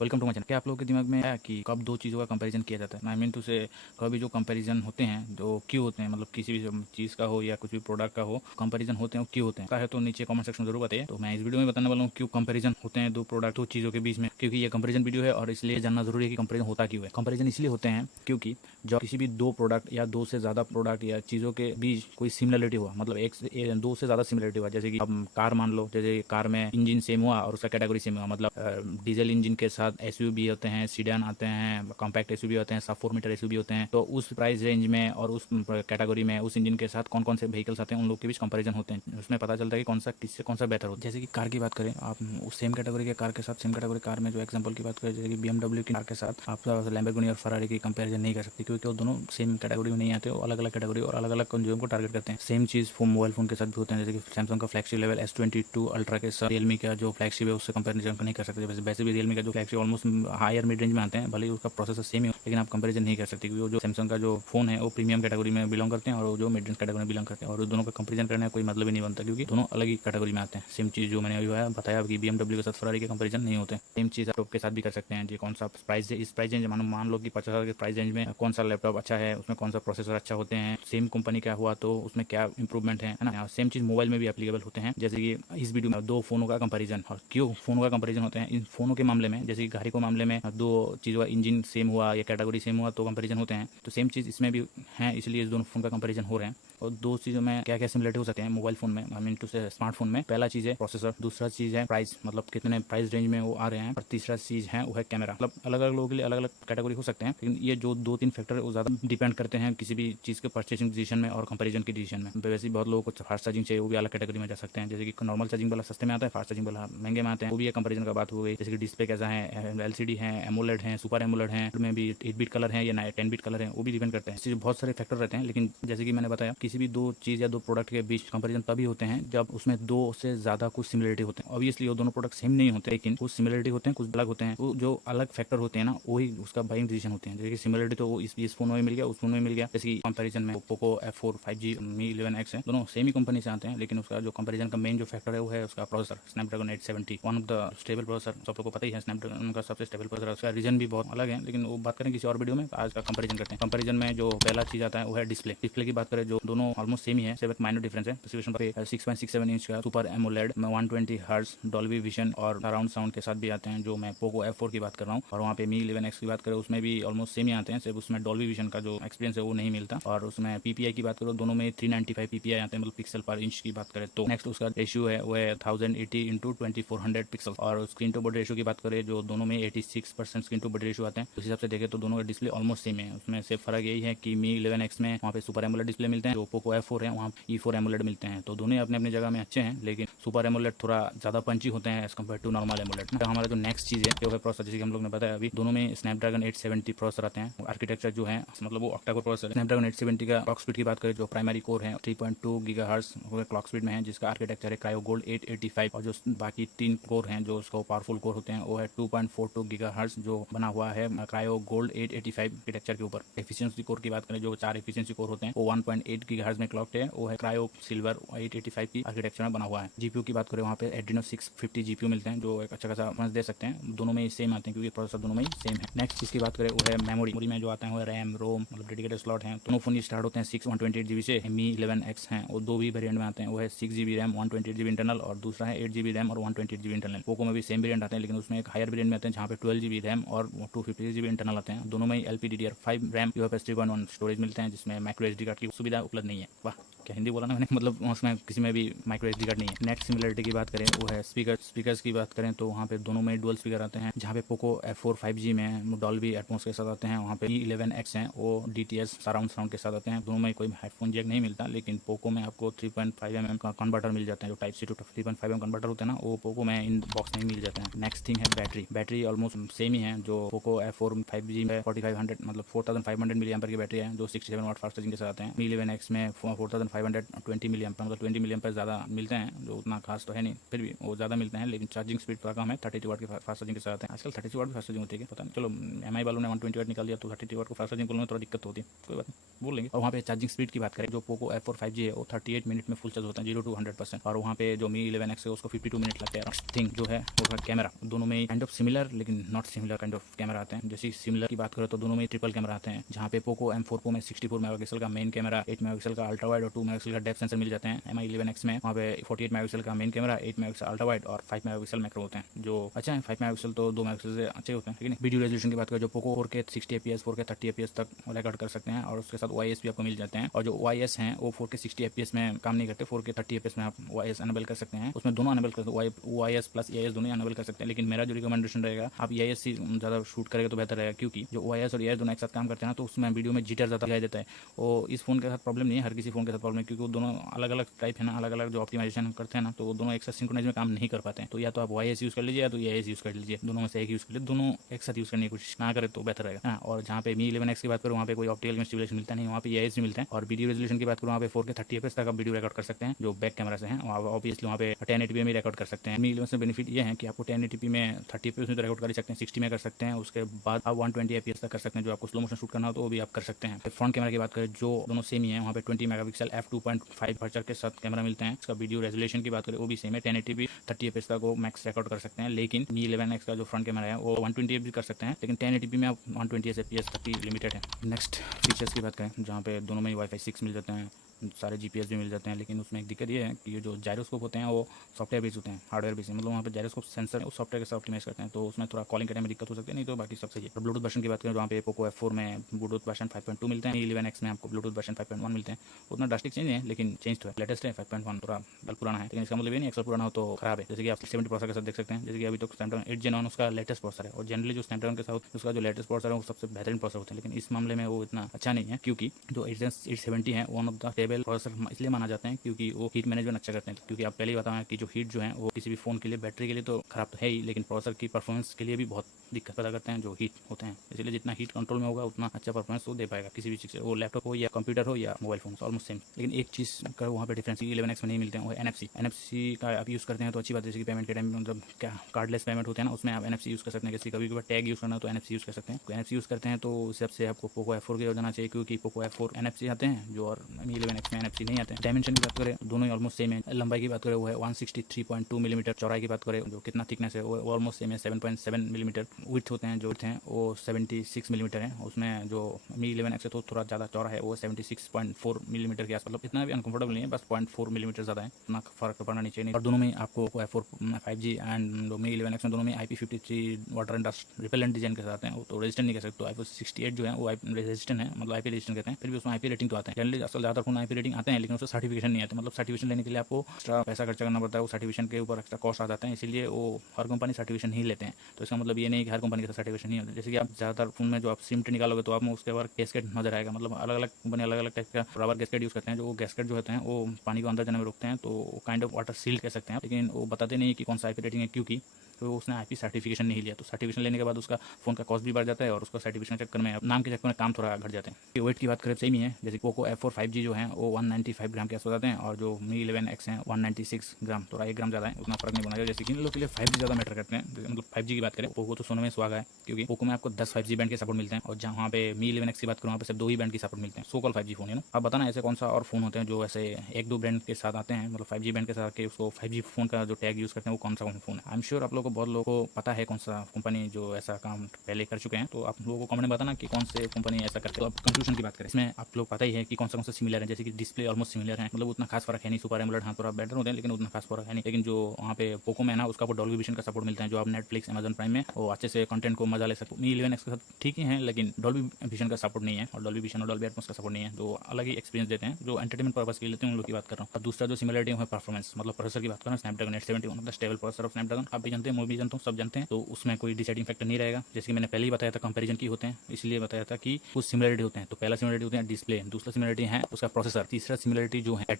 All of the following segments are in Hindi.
Welcome to my channel. क्या आप लोगों के दिमाग में है कि कब दो चीज़ों का कंपैरिजन किया जाता है? आई मीन टू से कभी जो कंपैरिजन होते हैं जो क्यों होते हैं, मतलब किसी भी चीज़ का हो या कुछ भी प्रोडक्ट का हो, कंपैरिजन होते हैं वो क्यों होते हैं? है तो नीचे कमेंट सेक्शन में जरूर बताइए। तो मैं इस वीडियो में बताने वाला हूँ क्यों कंपैरिजन होते हैं दो प्रोडक्ट दो चीज़ों के बीच में, क्योंकि ये कंपैरिजन वीडियो है और इसलिए जानना जरूरी है कि कंपैरिजन होता क्यों है। कंपैरिजन इसलिए होते हैं क्योंकि जब किसी भी दो प्रोडक्ट या दो से ज़्यादा प्रोडक्ट या चीज़ों के बीच कोई सिमिलरिटी हुआ, मतलब दो से ज़्यादा सिमिलरिटी हुआ, जैसे कि अब कार मान लो, जैसे कार में इंजन सेम हुआ और उसका कैटेगरी सेम हुआ, मतलब डीजल इंजन के साथ एसयूवी होते हैं, सीडान आते हैं, कॉम्पैक्ट एसयूवी होते हैं, सब 4 मीटर एसयूवी होते हैं। तो उस प्राइस रेंज में और उस कैटेगरी में उस इंजन के साथ कौन कौन से व्हीकल्स आते हैं उन लोग के बीच कंपैरिजन होते हैं। उसमें पता चलता है कि कौन सा किससे कौन सा बेहतर होता है। जैसे कि कार की बात करें, आप उस सेम कैटेगरी के कार के साथ सेम कैटेगरी कार में जो एग्जांपल की बात करें, जैसे कि BMW की कार के साथ आप लैम्बोर्गिनी और फरारी की कंपैरिजन नहीं कर सकते, क्योंकि वो दोनों सेम कैटेगरी में नहीं आते, वो अलग अलग कैटेगरी और अलग अलग कंज्यूमर को टारगेट करते हैं। सेम चीज़ मोबाइल फोन के साथ भी होते हैं, जैसे कि सैमसंग का फ्लैगशिप लेवल S22 अल्ट्रा के साथ रियलमी का जो फ्लैगशिप है उससे कंपैरिजन नहीं कर सकते। वैसे भी रियलमी का जो flagship almost higher mid range में आते हैं, भले ही उसका प्रोसेसर सेम ही हो, लेकिन आप कंपैरिजन नहीं कर सकते, क्योंकि वो जो सैमसंग का जो फोन है वो प्रीमियम कैटेगरी में बिलोंग करते हैं और वो जो मिड रेंज कैटेगरी में बिलोंग करते हैं, और दोनों का कंपैरिजन करने का कोई मतलब ही नहीं बनता, क्योंकि दोनों अलग ही कैटेगरी में आते हैं। सेम चीज़ जो मैंने अभी बताया कि BMW के साथ फरारी के कंपैरिजन नहीं होते। सेम चीज़ लैपटॉप के साथ भी कर सकते हैं। जी कौन सा प्राइस है, इस प्राइस रेंज मान लो कि 50,000 के प्राइस रेंज में कौन सा लैपटॉप अच्छा है, उसमें कौन सा प्रोसेसर अच्छा होते हैं, सेम कंपनी का हुआ तो उसमें क्या इंप्रूवमेंट है ना। सेम चीज़ मोबाइल में भी एप्लीकेबल होते हैं। जैसे कि इस वीडियो में दो फोनों का कंपैरिजन, और क्यों फोनों का कंपैरिजन होते हैं इन फोनों के मामले में, जैसे कि गाड़ी को मामले में दो चीज़ों का इंजन सेम हुआ या कैटेगरी सेम हुआ तो कंपैरिजन होते हैं, तो सेम चीज़ इसमें भी है, इसलिए इस दोनों फोन का कंपैरिजन हो रहे हैं। और दो चीज़ों में क्या क्या सिमिलरिटी हो सकते हैं मोबाइल फोन में, आई मीन टू से स्मार्टफोन में? पहला चीज़ है प्रोसेसर, दूसरा चीज़ है प्राइस, मतलब कितने प्राइस रेंज में वो आ रहे हैं, और तीसरा चीज़ है वो है कैमरा। मतलब अलग अलग लोगों के लिए अलग अलग कैटेगरी हो सकते हैं, लेकिन ये जो दो तीन फैक्टर है वो ज़्यादा डिपेंड करते हैं किसी भी चीज़ के परचेसिंग डिसीजन में और कंपैरिजन के डिसीजन में। वैसे ही बहुत लोगों को फास्ट चार्जिंग चाहिए, वो भी अलग कैटेगरी में जा सकते हैं, जैसे कि नॉर्मल चार्जिंग वाला सस्ते में आता है, फास्ट चार्जिंग वाला महंगे में आते हैं, वो भी एक कंपैरिजन का बात हो गई। जैसे कि डिस्प्ले कैसा है, LCD है, एमोलेड है, सुपर एमोलेड है, में भी 8 बिट कलर है या 10 बिट कलर है, वो भी डिपेंड करते हैं। इससे बहुत सारे फैक्टर रहते हैं, लेकिन जैसे कि मैंने बताया किसी भी दो चीज़ या दो प्रोडक्ट के बीच कंपैरिजन तभी होते हैं जब उसमें दो से ज़्यादा कुछ सिमिलरिटी होते हैं। ऑब्वियसली वो दोनों प्रोडक्ट सेम नहीं होते, लेकिन कुछ सिमिलरिटी होते हैं, कुछ अलग होते हैं। वो जो अलग फैक्टर होते हैं ना, वही उसका बाइंग डिसीजन होते हैं। जैसे कि सिमिलरिटी तो वो इस फोन में मिल गया, उस फोन में मिल गया। जैसे कि कंपैरिजन में Poco F4 5G Mi 11X है, दोनों सेम ही कंपनी से आते हैं, लेकिन उसका जो कंपैरिजन का मेन जो फैक्टर है वो है उसका processor, Snapdragon 870, one of the stable processor. सब लोग को पता ही है स्नैपड्रैगन का सबसे स्टेबल प्रोसेसर। उसका रीजन भी बहुत अलग है, लेकिन वो बात करें किसी और वीडियो में। आज का कंपैरिजन करते हैं। कंपैरिजन में जो पहला चीज आता है वो है डिस्प्ले। डिस्प्ले की बात करें, जो दोनों ऑलमोस्ट सेम ही है, सिर्फ माइनर डिफरेंस है। सिचुएशन पे 6.67 इंच का सुपर एमोलेड में 120 हर्ट्ज डॉल्बी विजन और अराउंड साउंड के साथ भी आते हैं, जो मैं पोको F4 की बात कर रहा हूँ। और वहाँ पे Mi 11X की बात करें, उसमें भी ऑलमोस्ट सेम ही आते हैं, सिर्फ उसमें डॉल्बी विजन का जो एक्सपीरियंस है वो नहीं मिलता। और उसमें PPI की बात करो, दोनों में 395 PPI आते हैं, मतलब पिक्सल पर इंच की बात करें तो। नेक्स्ट उसका रेशियो है वो है 1080 इंटू 2400 पिक्सल। और स्क्रीन टू बॉडी रेशियो की बात करें, जो दोनों में 86% स्क्रीन टू बॉडी रेशियो आते हैं। उस हिसाब से देखें तो दोनों का डिस्प्ले ऑलमोस्ट सेम है। उसमें सिर्फ फर्क यही है कि Mi 11X में वहाँ पे सुपर एमोलेड डिस्प्ले मिलते हैं, जो पोको F4 है वहाँ E4 एमोलेड मिलते हैं। तो दोनों अपने अपनी जगह में अच्छे हैं, लेकिन सुपर एमोलेड थोड़ा ज़्यादा पंची होते हैं as compared to normal AMOLED. हमारा जो नेक्स्ट चीज़ है जो है प्रोसेसर, जैसे कि हम लोग ने बताया अभी, दोनों में स्नैपड्रैगन 870 प्रोसेसर आते हैं। आर्किटेक्चर जो है मतलब वो ऑक्टा कोर प्रोसेसर। स्नैपड्रैगन 870 का क्लॉक स्पीड की बात करें, जो प्राइमरी कोर है 3.2 गीगाहर्ट्ज क्लॉक स्पीड में है, जिसका आर्किटेक्चर है क्रायो गोल्ड 885। और जो बाकी तीन कोर हैं जो उसको पावरफुल कोर होते हैं वो है 2.42 गीगाहर्ट्ज, जो बना हुआ है क्रायो गोल्ड 885 आर्किटेक्चर के ऊपर। एफिशिएंसी कोर की बात करें, जो 4 एफिशिएंसी कोर होते हैं वो 1.8 गीगाहर्ट्ज में क्लॉक्ड है, वो है क्रायो सिल्वर 885 की आर्किटेक्चर में बना हुआ है। जीपीयू की बात करें, वहाँ पे Adreno 650 जीपीयू मिलते हैं, जो एक अच्छा खासा परफॉर्मेंस दे सकते हैं। दोनों में सेम आते हैं, क्योंकि प्रोसेसर दोनों में ही सेम है। नेक्स्ट चीज़ की बात करें वो है मेमोरी में जो आता है वो रैम रोम, मतलब डेडिकेटेड स्लॉट है। दोनों फोन स्टार्ट होते हैं 128GB से। Mi 11X हैं वो दो भी वेरिएंट में आते हैं, वो है 6GB रैम 128GB इंटरनल, और दूसरा है 8GB रैम और 128GB इंटरनल। पोको में भी सेम वेरिएंट आते हैं, लेकिन उसमें एक हायर वेरिएंट में आते हैं जहाँ पे 12GB रैम और 256GB इंटरनल आते हैं। दोनों में ही LPDDR5 रैम UFS 3.1 स्टोरेज मिलते हैं, जिसमें माइक्रो SD कार्ड की सुविधा उपलब्ध नहीं है। वाह, क्या हिंदी बोला ना मैंने, मतलब उसमें किसी में भी माइक्रो SD कार्ड नहीं है। नेक्स्ट सिमिलरिटी की बात करें वो है स्पीकर्स की बात करें, तो वहाँ पे दोनों में डुअल स्पीकर आते हैं। जहाँ पे पोको F4 5G में डॉल्बी एटमॉस के साथ आते हैं, वहाँ पे Mi 11X हैं वो DTS सराउंड साउंड के साथ आते हैं। दोनों में कोई हेडफोन जैक नहीं मिलता, लेकिन पोको में आपको 3.5mm का कन्वर्टर मिल जाता है, जो type C to 3.5mm converter होता है ना, वो पोको में इन बॉक्स में मिल जाते हैं। नेक्स्ट थिंग है बैटरी ऑलमोस्ट सेम ही है, जो पोको F4 5G में 4500 मतलब 4500 मिली एम्पर की बैटरी है, जो 67 वाट फास्ट चार्जिंग के साथ आते हैं। Mi 11X में 4500 520 मिली एम्प, मतलब 20 मिली एम्प ज़्यादा मिलते हैं, जो उतना खास तो है नहीं, फिर भी वो ज़्यादा मिलते हैं, लेकिन चार्जिंग स्पीड थोड़ा कम है। 32 वाट की फास्ट चार्जिंग के साथ है। आजकल 32 वाट भी फास्ट चार्जिंग होती है, पता नहीं, चलो MI वालों ने 120 वाट निकाल दिया, तो 32 वाट को फास्ट चार्जिंग बोलने में थोड़ा दिक्कत होती है, कोई बात नहीं, बोल लेंगे। और वहाँ पे चार्जिंग स्पीड की बात करें, जो पोको F4 5G है वो 38 मिनट में फुल चार्ज होता है 0 to 100%, और वहाँ पे जो Mi 11X है उसको 52 मिनट लगते हैं। थिंग जो है वो कैमरा दोनों में काइंड ऑफ सिमिलर लेकिन not similar kind of camera आते हैं। जैसे सिमिलर की बात करें तो दोनों में ट्रिपल कैमरा आते हैं, जहाँ पे पोको M4 Pro में 64 मेगापिक्सल का मेन कैमरा, 8 मेगापिक्सल का अल्ट्रा वाइड और 2 मेगापिक्सल का डेप्थ सेंसर मिल जाते हैं। Mi 11X में वहाँ पे 48 मेगापिक्सल का main camera, 8 megapixel ultra wide और 5 मेगापिक्सल मैक्रो होते हैं, जो अच्छा है। 5 मेगापिक्सल तो 2 मेगापिक्सल से अच्छे होते हैं, लेकिन वीडियो रेजोल्यूशन की बात करें, जो Poco 4K 60 fps 4K 30 fps तक रिकॉर्ड कर सकते हैं, और उसके साथ OIS भी आपको मिल जाते हैं। और जो OIS हैं वो 4K 60 fps में काम नहीं करते, 4K 30 fps में आप OIS अनेबल कर सकते हैं, उसमें दोनों अनेबल कर सकते हैं, OIS प्लस EIS दोनों अनेबल कर सकते हैं। लेकिन मेरा जो रिकमेंडेशन रहेगा, आप EIS से ज़्यादा शूट करेगा तो बेहतर रहेगा, क्योंकि जो OIS और EIS दोनों एक साथ काम करते हैं ना, तो उसमें वीडियो में जिटर ज़्यादा दिखाई देता है। और इस फोन के साथ प्रॉब्लम नहीं है, हर किसी फोन के साथ प्रॉब्लम है, क्योंकि वो दोनों अलग अलग टाइप है ना, अलग अलग जो ऑप्टिमाइजेशन करते हैं ना, तो वो दोनों एक साथ सिंक्रोनाइज में काम नहीं कर पाते हैं। तो या तो आप OIS यूज़ कर लीजिए या तो EIS यूज़ कर लीजिए, दोनों में से एक यूज़ कर लीजिए, दोनों एक साथ यूज़ करने की कोशिश ना करें तो बेहतर रहेगा। और जहाँ पे Mi 11X की बात करूँ, वहाँ पे कोई ऑप्टिकल स्टिमुलेशन मिलता नहीं, वहाँ पे EIS भी मिलता है। और वीडियो रेजोल्यूशन की बात करूँ, वहाँ पे 4K 30 fps तक आप वीडियो रिकॉर्ड कर सकते हैं, जो बैक कैमरा से हैं। ऑब्वियसली वहाँ पे 1080p में रिकॉर्ड कर सकते हैं। Mi 11 में बेनिफिट ये है कि आपको 1080p में 30 fps में तो रिकॉर्ड कर सकते हैं, 60 में कर सकते हैं, उसके बाद आप 120 fps तक कर सकते हैं, जो आपको स्लो मोशन शूट करना हो तो वो भी आप कर सकते हैं। फ्रंट कैमरा की बात करें, जो दोनों सेम ही है, वहाँ पे 20 मेगापिक्सल f2.5 अपर्चर के साथ कैमरा मिलते हैं। इसका वीडियो रेजोल्यूशन की बात करें वो भी सेम है, 1080p 30 fps तक वो मैक्स रिकॉर्ड कर सकते हैं। लेकिन Mi 11X का जो फ्रंट कैमरा है वो 120 भी कर सकते हैं, लेकिन 1080p में आप 120 fps तक ही लिमिटेड है। नेक्स्ट फीचर्स की बात करें, जहाँ पे दोनों में Wi-Fi 6 मिल जाते हैं, सारे GPS भी मिल जाते हैं, लेकिन उसमें एक दिक्कत ये है कि ये जो जायरोस्कोप होते हैं वो सॉफ्टवेयर बेस्ड होते हैं, हार्डवेयर बेस्ड, मतलब वहाँ पे जायरोस्कोप सेंसर उस सॉफ्टवेयर के साथ ऑप्टिमाइज करते हैं, तो उसमें थोड़ा कॉलिंग करने में दिक्कत हो सकती है, नहीं तो बाकी सब सही है। और ब्लूटूथ वर्जन की बात करें, वहाँ पे पोको F4 में ब्लूटूथ वर्जन 5.2 मिलते हैं, Mi 11X में आपको ब्लूटूथ वर्जन 5.1 मिलते हैं। उतना ड्रास्टिक चेंज है, लेकिन चेंज तो है, लेटेस्ट है 5.1, थोड़ा बल पुराना है, लेकिन इसका मतलब ये नहीं अक्सर पुराना हो तो खराब है। जैसे कि आप 70 प्रोसेसर के साथ देख सकते हैं, जैसे कि अभी तो Snapdragon 8 Gen 1 उसका लेटेस्ट प्रोसेसर है, और जनरली जो Snapdragon के साथ उसका जो लेटेस्ट प्रोसेसर है वो सबसे बेहतरीन प्रोसेसर होते हैं, लेकिन इस मामले में वो इतना अच्छा नहीं है, क्योंकि जो 870 है one of the stable processor इसलिए माना जाता है क्योंकि वो हीट मैनेजमेंट अच्छा करते हैं। क्योंकि आप पहले ही बताएं कि जो हीट जो है वो किसी भी फोन के लिए, बैटरी के लिए तो खराब तो है ही, लेकिन प्रोसेसर की परफॉर्मेंस के लिए भी बहुत दिक्कत पैदा करते हैं जो हीट होते हैं। इसलिए जितना हीट कंट्रोल में होगा उतना अच्छा परफॉर्मेंस वो दे पाएगा किसी भी चीज़ से, वो लैपटॉप हो या कंप्यूटर हो या मोबाइल फोन, ऑलमोस्ट सेम। लेकिन एक चीज़ का वहाँ पे डिफरेंस 11X में नहीं मिलते हैं, वो NFC का आप यूज़ करते हैं तो अच्छी बात है। जैसे कि पेमेंट के टाइम में मतलब क्या कार्डलेस पेमेंट होते हैं ना, उसमें आप NFC यूज़ कर सकते हैं। जैसे कभी कभी टैग यूज़ करना हो तो NFC यूज़ कर सकते हैं। तो NFC यूज़ करते हैं तो उस हिसाब से आपको पोको F4 की हो जाना चाहिए, क्योंकि पोको F4 NFC आते हैं जो, और Mi 11X में NFC नहीं आते हैं। डायमेंशन की बात करें दोनों ही ऑलमोस्ट सेम है। लंबाई की बात करें वो है 163.2 मिलीमीटर, चौड़ाई की बात करें जो कितना थिकनेस है वो ऑलमोस्ट सेम है 7.7 मिलीमीटर। विड्थ होते हैं जो हैं वो 76 मिलीमीटर है। उसमें जो Mi 11X है तो थोड़ा ज़्यादा चौड़ा है, वो 76.4 मिलीमीटर के आसपास, मतलब इतना भी अनकंफर्टेबल नहीं है, बस 0.4 मिलीमीटर ज़्यादा है, इतना फर्क पड़ना नहीं चाहिए। और दोनों में आपको F4 5G and Mi 11X में दोनों में IP53 water and dust repellent design के साथ हैं, वो तो रेजिस्टेंट नहीं कर सकते। तो IP68 जो है वो रेजिस्टेंट है, मतलब IP रेजिस्टेंट कहते हैं, फिर भी उसमें IP रेटिंग तो आते हैं। जनरली आजकल ज़्यादा फोन IP रेटिंग आते हैं, लेकिन उससे सर्टिफिकेशन नहीं आते, मतलब सर्टिफिकेशन लेने के लिए आपको एक्स्ट्रा पैसा खर्चा करना पड़ता है, वो सर्टिफिकेशन के ऊपर एक्स्ट्रा कॉस्ट आ जाते हैं, इसलिए वो हर कंपनी सर्टिफिकेशन ही लेते हैं। तो इसका मतलब ये नहीं कि हर कंपनी के साथ सर्टिफिकेशन नहीं होता। जैसे कि आप ज़्यादातर फोन में जो आप सिम निकालोगे तो आप उसके ऊपर गैस्केट नजर आएगा, मतलब अलग अलग कंपनी अलग अलग टाइप का रबर गैस्केट यूज़ करते हैं, जो वो गैस्केट जो होते हैं वो पानी को अंदर जाने में रोकते हैं, तो काइंड ऑफ वाटर सील कह सकते हैं, लेकिन वो बताते नहीं कि कौन सा IP रेटिंग है, क्योंकि तो उसने IP सर्टिफिकेशन नहीं लिया। तो सर्टिफिकेशन लेने के बाद उसका फोन का कॉस्ट भी बढ़ जाता है, और उसका सर्टिफिकेशन चक्कर में नाम के चक्कर में काम थोड़ा घट जाते हैं। वेट की बात करें सेम ही है, जैसे पोको F4 5G जो है वो 195 ग्राम के आसपास आते हैं, और जो Mi 11X है 196 ग्राम, थोड़ा 1 ग्राम ज़्यादा है, उतना फर्क नहीं बना। जैसे कि इन लोग के लिए 5G ज़्यादा मैटर करते हैं, मतलब 5G की बात करें पोको तो सोने में सुहागा है, क्योंकि पोको में आपको 10 5G बैंड के सपोर्ट मिलते हैं, और जहाँ पे Mi 11X की बात करूँ वहाँ पे सिर्फ 2 ही बैंड की सपोर्ट मिलते हैं, सो कॉल 5G फोन है ना। अब बताना ऐसे कौन सा और फोन होते हैं जो ऐसे 1-2 ब्रांड के साथ आते हैं, मतलब 5G बैंड के साथ के उसको 5G फोन का जो टैग यूज़ करते हैं वो कौन सा फोन है। आई एम श्योर आप लोगों को, बहुत लोगों को पता है कौन सा कंपनी जो ऐसा काम पहले कर चुके हैं, तो आप लोगों को कमेंट में बताना कि कौन से कंपनी ऐसा करते हैं। तो अब कंक्लूजन की बात करें, इसमें आप लोग पता ही है कि कौन सा सिमिलर है, जैसे कि डिस्प्ले ऑलमोस्ट सिमिलर है, मतलब उतना खास फर्क है नहीं। सुपर एमोलेड हाँ थोड़ा बेटर होते हैं, लेकिन उतना खास फर्क है नहीं। लेकिन जो वहाँ पे पोको में है ना, उसका आपको डॉल्बी विजन का सपोर्ट मिलता है, जो आप नेटफ्लिक्स अमेजन प्राइम में वो अच्छे से कंटेंट को मजा ले सकते हो। Mi 11X के साथ ठीक ही है, लेकिन डॉल्बी विजन का सपोर्ट नहीं है, और डॉल्बी विजन और डॉल्बी एटमॉस का सपोर्ट नहीं है, तो अलग ही एक्सपीरियंस देते हैं। जो एंटरटेनमेंट पर्पस के लिए लेते हैं उन लोग की बात कर रहा हूँ। और दूसरा जो सिमिलरिटी है परफॉर्मेंस, मतलब प्रोसेसर की बात कर रहा हूँ, Snapdragon 870 one of the stable processor of Snapdragon, आप भी जानते हैं, मैं भी जानता हूँ, सब जानते हैं, तो उसमें कोई डिसाइडिंग फैक्टर नहीं रहेगा। जैसे कि मैंने पहले ही बताया था कंपैरिजन की होते हैं, इसलिए बताया था कि कुछ सिमिलरिटी होते हैं। तो पहला सिमिलरिटी होते हैं डिस्प्ले, दूसरा सिमिलरिटी है उसका प्रोसेसर, तीसरा सिमिलरिटी जो है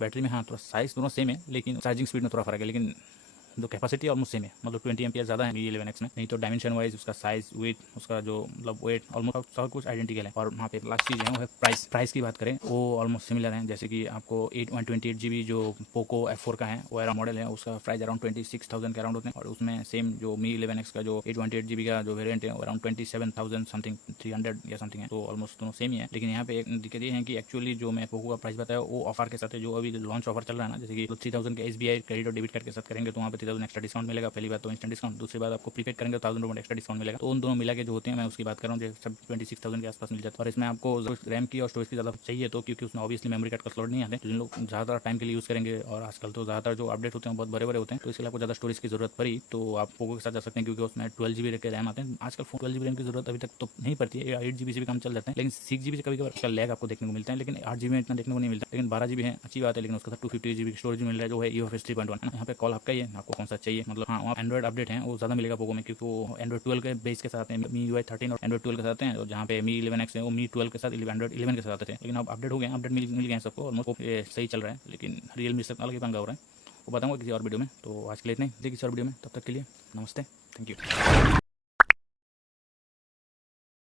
बैटरी में हाँ थोड़ा साइज दोनों सेम है, लेकिन चार्जिंग स्पीड में थोड़ा फर्क है, लेकिन जो कैपेसिटी ऑलमोस्ट सेम है, मतलब 20 एम्पियर ज़्यादा है Mi 11X में, नहीं तो डायमेंशन वाइज उसका साइज, वेट, उसका जो मतलब वेट ऑलमोस्ट सब कुछ आइडेंटिकल है। और वहाँ पे लास्ट चीज़ है वो है प्राइस की बात करें वो ऑलमोस्ट सिमिलर है। जैसे कि आपको 128GB जो पोको F4 का है वो अराउंड मॉडल है, उसका प्राइस अराउंड 26,000 के अराउंड होते हैं, और उसमें सेम जो Mi 11X का जो 128GB का जो वेरियंट है वो अराउंड 27,000 समथिंग 300 या समथिंग है, तो ऑलमोस्ट दोनों सेम ही है। लेकिन यहाँ पे एक दिक्कत ये है कि एक्चुअली जो मैं पोको का प्राइस बताया वो ऑफर के साथ है, जो अभी लॉन्च ऑफर चल रहा है ना, जैसे कि 3000 के SBI क्रेडिट और डेबिट कार्ड के साथ करेंगे तो वहाँ पे 3000 एक्स्ट्रा डिस्काउंट मिलेगा। पहली बात तो इंस्टेंट डिस्काउंट, दूसरी बात आपको प्रीपेड करेंगे तो 1000 रुपये एक्स्ट्रा डिस्काउंट मिलेगा। तो उन दोनों मिला के जो होते हैं मैं उसकी बात कर रहा हूँ, जो सब 26,000 के आसपास मिल जाता है। और इसमें आपको रैम की और स्टोरेज की ज़्यादा चाहिए तो, क्योंकि उसमें ऑब्वियसली मेमोरी कार्ड का स्लॉट नहीं आते, जिन लोग ज़्यादा टाइम के लिए यूज़ करेंगे, और आजकल तो ज़्यादातर जो अपडेट होते हैं बहुत बड़े बड़े होते हैं, तो इसलिए आपको ज़्यादा स्टोरेज की जरूरत पड़ी तो आप पोको के साथ जा सकते हैं, क्योंकि उसमें 12GB के रैम आते हैं। आजकल 12GB रैम की जरूरत अभी तक तो नहीं पड़ती है, 8GB से भी काम चल जाते हैं, लेकिन 6GB से कभी कभी लैग आपको देखने को मिलता है, लेकिन 8GB में इतना देखने को नहीं मिलता। लेकिन 12GB है, अच्छी बात है, लेकिन उसके साथ 250GB की स्टोरेज मिल रहा है, जो है UFS 3.1। यहाँ पे कॉल आपका ही है, आपको कौन सा चाहिए। मतलब हाँ, वहाँ एंड्रॉइड अपडेट है वो ज़्यादा मिलेगा पोको में, क्योंकि वो एंड्रॉइड 12 के बेस के साथ हैं, MIUI 13 और एंड्रॉइड 12 के साथ हैं, और जहाँ पे Mi 11X है वो Mi 12 के साथ एंड्रॉइड 11 के साथ आते थे। लेकिन अब अपडेट हो गए, अपडेट मिल गए हैं सबको, ऑलमोस्ट सही चल रहा है। लेकिन रियलमी से अलग ही पंगा हो रहा है, वो बताऊंगा किसी और वीडियो में। तो आज के लिए इतना ही, किसी और वीडियो में, तब तक के लिए नमस्ते, थैंक यू।